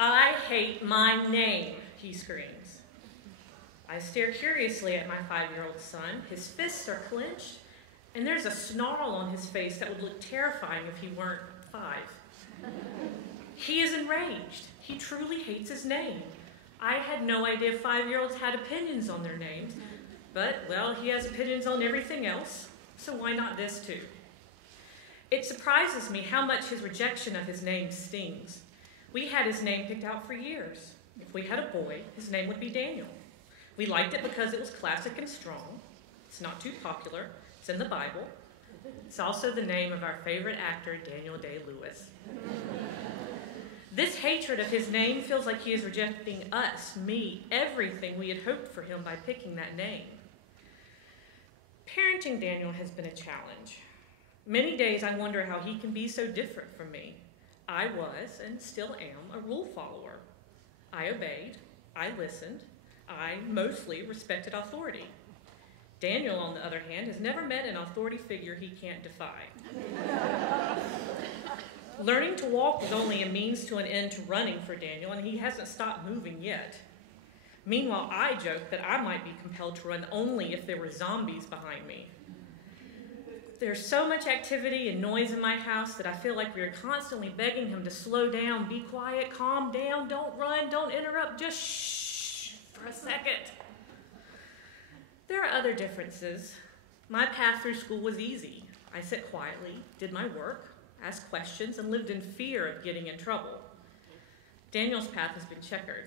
"I hate my name," he screams. I stare curiously at my 5-year-old son. His fists are clenched, and there's a snarl on his face that would look terrifying if he weren't 5. He is enraged. He truly hates his name. I had no idea 5-year-olds had opinions on their names, but, well, he has opinions on everything else, so why not this too? It surprises me how much his rejection of his name stings. We had his name picked out for years. If we had a boy, his name would be Daniel. We liked it because it was classic and strong. It's not too popular. It's in the Bible. It's also the name of our favorite actor, Daniel Day-Lewis. This hatred of his name feels like he is rejecting us, me, everything we had hoped for him by picking that name. Parenting Daniel has been a challenge. Many days I wonder how he can be so different from me. I was, and still am, a rule follower. I obeyed, I listened, I mostly respected authority. Daniel, on the other hand, has never met an authority figure he can't defy. Learning to walk was only a means to an end to running for Daniel, and he hasn't stopped moving yet. Meanwhile, I joke that I might be compelled to run only if there were zombies behind me. There's so much activity and noise in my house that I feel like we are constantly begging him to slow down, be quiet, calm down, don't run, don't interrupt, just shh for a second. There are other differences. My path through school was easy. I sat quietly, did my work, asked questions, and lived in fear of getting in trouble. Daniel's path has been checkered.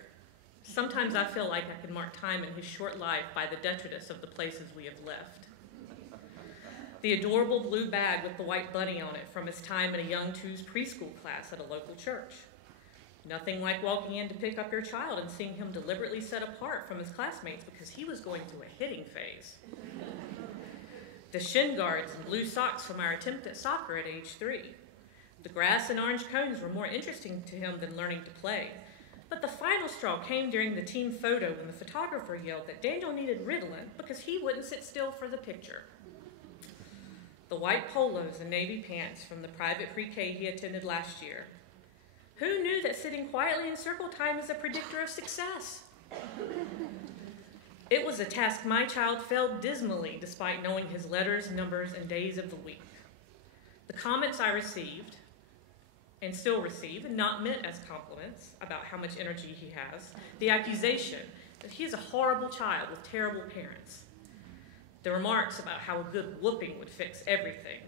Sometimes I feel like I can mark time in his short life by the detritus of the places we have left. The adorable blue bag with the white bunny on it from his time in a young twos preschool class at a local church. Nothing like walking in to pick up your child and seeing him deliberately set apart from his classmates because he was going through a hitting phase. The shin guards and blue socks from our attempt at soccer at age 3. The grass and orange cones were more interesting to him than learning to play. But the final straw came during the team photo when the photographer yelled that Daniel needed Ritalin because he wouldn't sit still for the picture. The white polos and navy pants from the private pre-K he attended last year. Who knew that sitting quietly in circle time is a predictor of success? It was a task my child failed dismally despite knowing his letters, numbers, and days of the week. The comments I received, and still receive, and not meant as compliments about how much energy he has, the accusation that he is a horrible child with terrible parents. The remarks about how a good whooping would fix everything.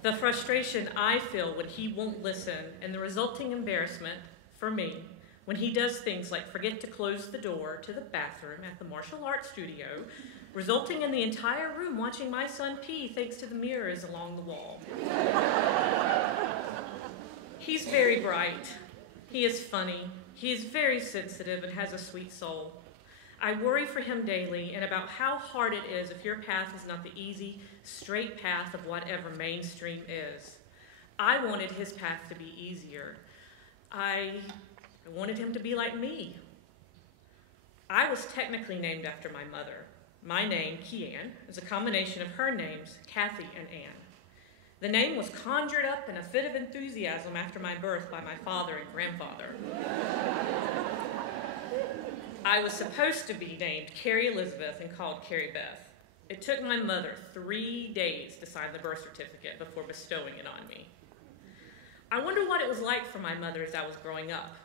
The frustration I feel when he won't listen, and the resulting embarrassment for me when he does things like forget to close the door to the bathroom at the martial arts studio, resulting in the entire room watching my son pee thanks to the mirrors along the wall. He's very bright. He is funny. He is very sensitive and has a sweet soul. I worry for him daily and about how hard it is if your path is not the easy, straight path of whatever mainstream is. I wanted his path to be easier. I wanted him to be like me. I was technically named after my mother. My name, KeAnne, is a combination of her names, Kathy and Anne. The name was conjured up in a fit of enthusiasm after my birth by my father and grandfather. I was supposed to be named Carrie Elizabeth and called Carrie Beth. It took my mother 3 days to sign the birth certificate before bestowing it on me. I wonder what it was like for my mother as I was growing up.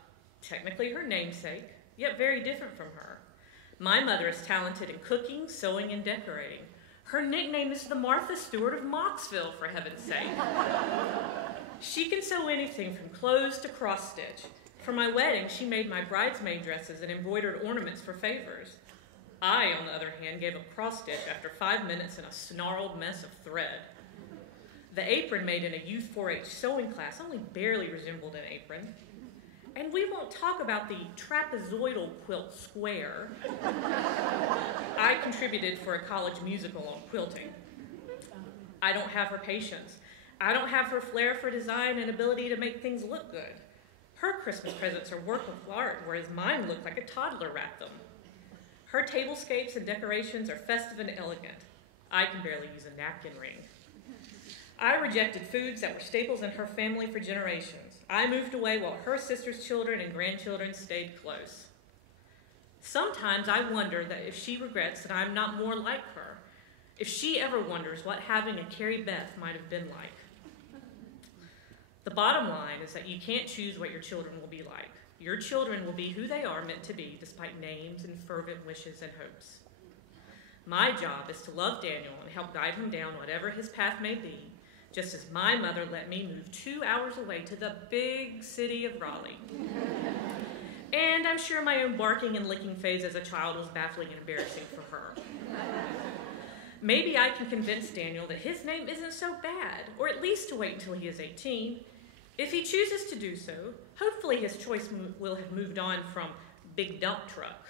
Technically her namesake, yet very different from her. My mother is talented in cooking, sewing, and decorating. Her nickname is the Martha Stewart of Moxville, for heaven's sake. She can sew anything from clothes to cross-stitch. For my wedding, she made my bridesmaid dresses and embroidered ornaments for favors. I, on the other hand, gave up cross-stitch after 5 minutes in a snarled mess of thread. The apron made in a youth 4-H sewing class only barely resembled an apron. And we won't talk about the trapezoidal quilt square I contributed for a college musical on quilting. I don't have her patience. I don't have her flair for design and ability to make things look good. Her Christmas presents are work of art, whereas mine look like a toddler wrapped them. Her tablescapes and decorations are festive and elegant. I can barely use a napkin ring. I rejected foods that were staples in her family for generations. I moved away while her sister's children and grandchildren stayed close. Sometimes I wonder that if she regrets that I'm not more like her, if she ever wonders what having a Carrie Beth might have been like. The bottom line is that you can't choose what your children will be like. Your children will be who they are meant to be, despite names and fervent wishes and hopes. My job is to love Daniel and help guide him down whatever his path may be, just as my mother let me move 2 hours away to the big city of Raleigh. And I'm sure my own barking and licking phase as a child was baffling and embarrassing for her. Maybe I can convince Daniel that his name isn't so bad, or at least to wait until he is 18. If he chooses to do so, hopefully his choice will have moved on from Big Dump Truck,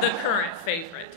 the current favorite.